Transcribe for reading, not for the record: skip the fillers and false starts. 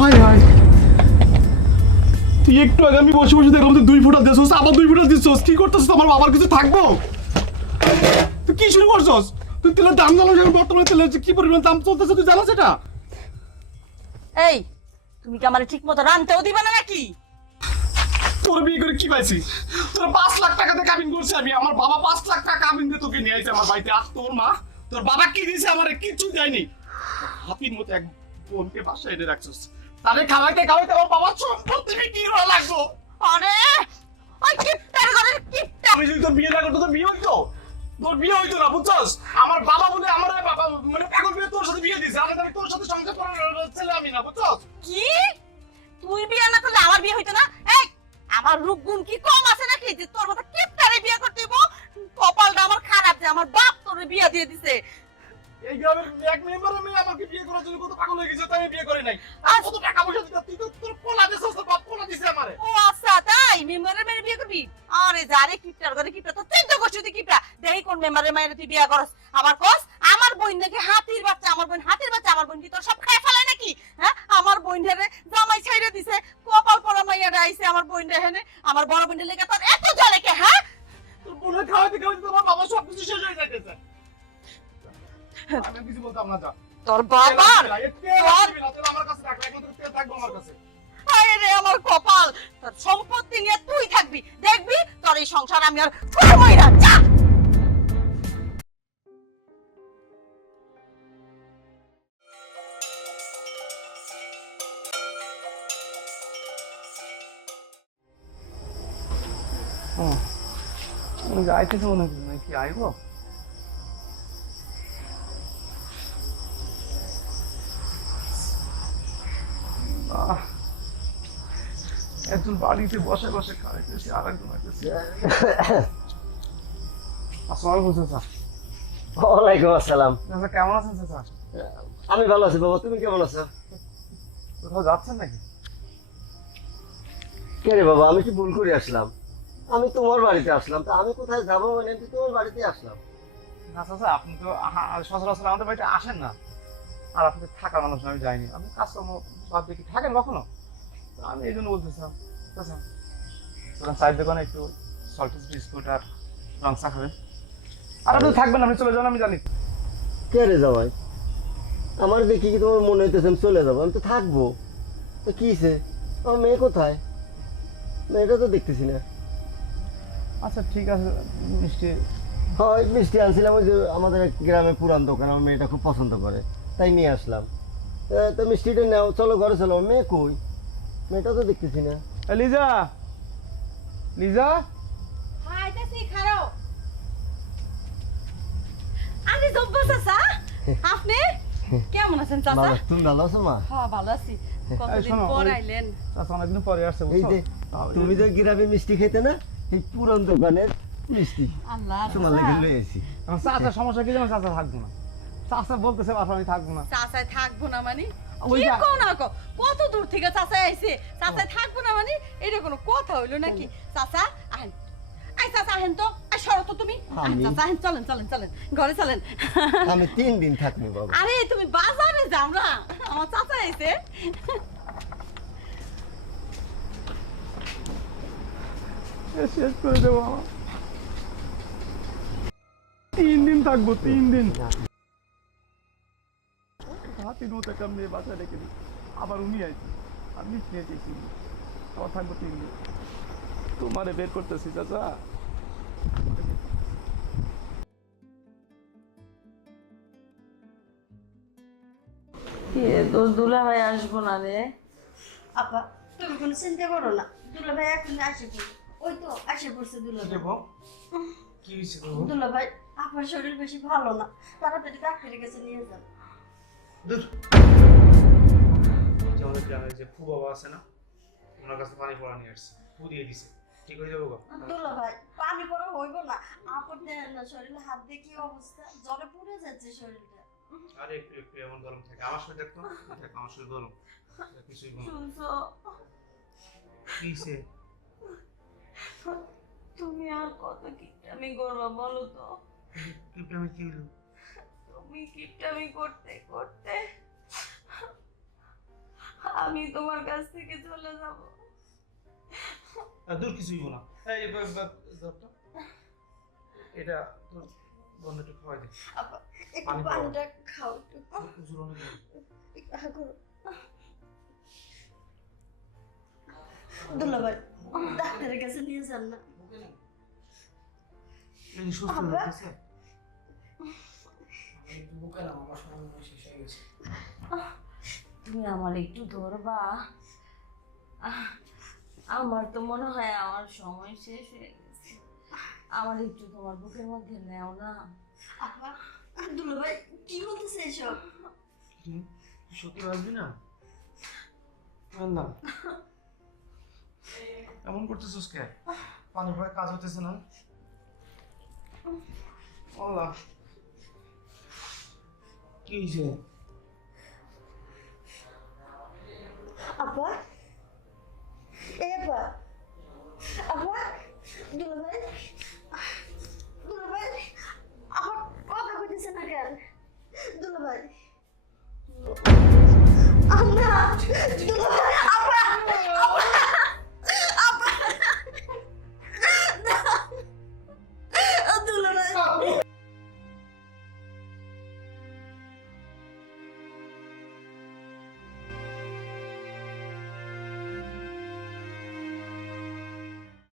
হায় হায়, তুই একটু আগে আমি বসে বসে দেখলাম তুই 2 ফোঁটা দিছস, আবার 2 ফোঁটা দিছস। কি করতেছিস? আমার বাবার কিছু থাকবো? তুই কি শুরু করছস? তুই তেলের দাম জানো? বর্তমানে তেলের কি পরিমাণ দাম চলতেছে তুই জানো সেটা? এই তুমি কি আমার ঠিক মতো রানতেও দিবা না নাকি? তোর বিয়ে করে কি পাইছি? তোর 5 লাখ টাকাতে কাবিন করছি আমি। আমার বাবা 5 লাখ টাকা কাবিন দিয়ে তোকে নিয়ে আইছে আমার বাড়িতে। আর তোর মা, তোর বাবা কি দিয়েছে আমারে? কিচ্ছু দেয়নি। হাতির মতো এক বোনকে বাসায় এনে রাখছিস। তারে খাওয়াইতে খাওয়াইতে আমার বাবার সম্পত্তি বিক্রি করা লাগলো। আরে ওই কিপটার ঘরের কিপটা। আমি যদি তোর বিয়ে না করতো তোর বিয়ে হইতো? তোর বিয়ে হইতো না, বুঝছস? আমার বাবা বলে আমার বাবা মানে পাগল বিয়ে তোর সাথে বিয়ে দিয়েছে। আমি তোর সাথে সংসার করার ছেলে আমি না, বুঝছস? কি তুই বিয়ে না করলে আমার বিয়ে হইতো না? এই আমার রূপ গুণ কি কম আছে নাকি যে তোর মতো কিপটারে বিয়ে করতে হইব? কপালটা আমার খারাপ যে আমার বাপ তোরে বিয়ে দিয়ে দিছে। এই গ্রামের এক মেম্বারের মেয়ে আমাকে বিয়ে করার জন্য কত পাগল হয়ে গেছে, তাই আমি বিয়ে করি নাই। আর কত টাকা পয়সা দিতে তুই তো তোর পোলা দিছস, তোর বাপ পোলা দিছে আমারে। ও আচ্ছা তাই মেম্বারের মেয়ে বিয়ে করবি? আরে যারে কিপটার ঘরে কিপটা তো তুই তো করছিস তুই কিপটা। দেখি কোন মেম্বারের মায়ের তুই বিয়ে করস। আবার কস আমার বোন নাকি হাতির বাচ্চা, আমার বোন হাতির বাচ্চা। আমার বোন কি তোর সব খায় ফেলায় নাকি? হ্যাঁ আমার বোন রে জামাই ছাইরা দিছে, কপাল পরা মাইয়াটা আইছে আমার বোন রে। হেনে আমার বড় বোনের লেগে তোর এত জ্বলে কে? হ্যাঁ তোর বোনের খাওয়াইতে খাওয়াইতে তোমার বাবা সব কিছু শেষ হয়ে যাইতেছে। আমি কিছু বলতাম না, যা। তোর বাবার তোর আমার কাছে থাকবে, একমাত্র তুই থাকবো আমার কাছে। আরে রে আমার কপাল, তোর সম্পত্তি নিয়ে তুই থাকবি, দেখবি তোর এই সংসার আমি আর করবই না। যা যাইতেছে মনে হচ্ছে নাকি আইবো? একজন বাড়িতে বসে বসে খাইতেছে, আর একজন আইতেছে। আসসালামু আলাইকুম চাচা। ওয়ালাইকুম আসসালাম। চাচা কেমন আছেন চাচা? আমি ভালো আছি বাবা, তুমি কেমন আছো? কোথাও যাচ্ছেন নাকি? কে রে বাবা, আমি কি ভুল করে আসলাম? আমি তোমার বাড়িতে আসলাম, তা আমি কোথায় যাবো মানে আমি তোমার বাড়িতে আসলাম। না চাচা, আপনি তো সচরাচর আমাদের বাড়িতে আসেন না। আর আপনি থাকার মানুষ না, আমি যাইনি। আপনি কাজকর্ম বাদ দিয়ে কি থাকেন কখনো? তো আমি এই জন্য বলতেছিলাম চাচা, চলেন চায়ের দোকানে একটু সল্টেজ বিস্কুট আর রং চা খাবেন। আর আপনি থাকবেন, আপনি চলে যান, আমি জানি। কে রে যাওয়াই? আমার দেখি কি তোমার মনে হইতেছে আমি চলে যাবো? আমি তো থাকবো। তো কি হয়েছে? আমার মেয়ে কোথায়? মেয়েটা তো দেখতেছি না। আচ্ছা ঠিক আছে, মিষ্টি। হয় মিষ্টি আনছিলাম, ওই যে আমাদের এক গ্রামে পুরান দোকান, আমার মেয়েটা খুব পছন্দ করে, তাই নিয়ে আসলাম। তো মিষ্টিটা নাও, চলো ঘরে চলো। আমার মেয়ে কই? মেয়েটা তো দেখতেছি না। লিজা, লিজা। আইতাছি খারাও। আরে জব্বা চাচা, আপনি কেমন আছেন চাচা? বাবা তুমি ভালো আছো মা? হ্যাঁ ভালো আছি। কতদিন শোনো, পর ওই- আইলেন। আচ্ছা অনেকদিন পরে আসছে, এই বুঝছো? যে তুমি যে গ্রামে মিষ্টি খেতে না, এই পুরান দোকানের মিষ্টি আল্লাহ তোমার লেগে লয়ে এসেছি। আমার চাচার সমস্যা কি জানো? চাচা থাকবো না। চাচা বলতেছে বাসা আমি থাকবো না। চাচায় থাকবো না মানে ওই কি যা- কও না কও? কত দূর থেকে চাচায় আইছে, চাচায় থাকবো না মানে এটা কোনো কথা হইলো নাকি? চাচা আহেন, আই চাচা আহেন তো, আই সরো তো তুমি। আহেন আমি? চাচা আহেন, চলেন চলেন চলেন ঘরে চলেন। আমি 3 দিন থাকবো বাবা। আরে তুমি বাজারে যাও না, আমার চাচা আইছে। শেষ করে দেবো আমার। 3 দিন থাকবো, 3 দিন। হাতির মতো একটা মেয়ে বাসায় রেখে দিই, আবার উনি আইছি, আর মিষ্টি আইতেছি, আবার থাকবো 3 দিন। তোমারে বের করতেছি চাচা। তোর দুলা ভাই আসবো না রে। আপা তুমি কোনো চিন্তা করো না, দুলা ভাই এখন আসে পড়বে। ওই তো আসে পড়ছে দুলা ভাই। কি হয়েছে? দুলা ভাই আপনার শরীর বেশি ভালো না, তাড়াতাড়ি ডাক্তারের কাছে নিয়ে যান। আমাদের গ্রামের যে ফু বাবা আছে না, ওনার কাছে পানি পড়া নিয়ে আসছে, ফু দিয়ে দিছে, ঠিক হয়ে যাবো গো। দুলা ভাই পানি পড়া হইব না, আপন দেন না, শরীরে হাত দিয়ে কি অবস্থা, জ্বরে পুড়ে যাচ্ছে শরীরটা। আরে একটু একটু এমন গরম থাকে, আমার শরীর দেখতো, দেখ আমার শরীর গরম, কিছুই গরম। শুনছো, কি হয়েছে? তুমি আর কত কিপটামি করবা বলো তো? আমি কি হলো? তুমি কিপটামি করতে করতে আমি তোমার কাছ থেকে চলে যাব। দূর কিছুই হইব না। এই ধরতো, এটা তোর বন্ধু একটু খাওয়াই দে। আপা একটু পানি খাও। পানিটা খাও একটু। প্রচুর অনেক করো। দুলাভাই ডাক্তারের কাছে নিয়ে যান না। এই সুস্থ আব্বা। হয়ে গেছে। বুকে না আমার সময় শেষ হয়ে গেছে। তুমি আমার একটু ধরবা, আমার তো মনে হয় আমার সময় শেষ হয়ে গেছে, আমার একটু তোমার বুকের মধ্যে নেও না। আপা দুলাভাই কি বলতেছে এসব? তুই সত্যি বাঁচবি না? না এমন করতেছিস কে? পানি ভরে কাজ হইতেছে না? আল্লাহ, কি হয়েছে? আপা এ আপা, আপা দুলাভাই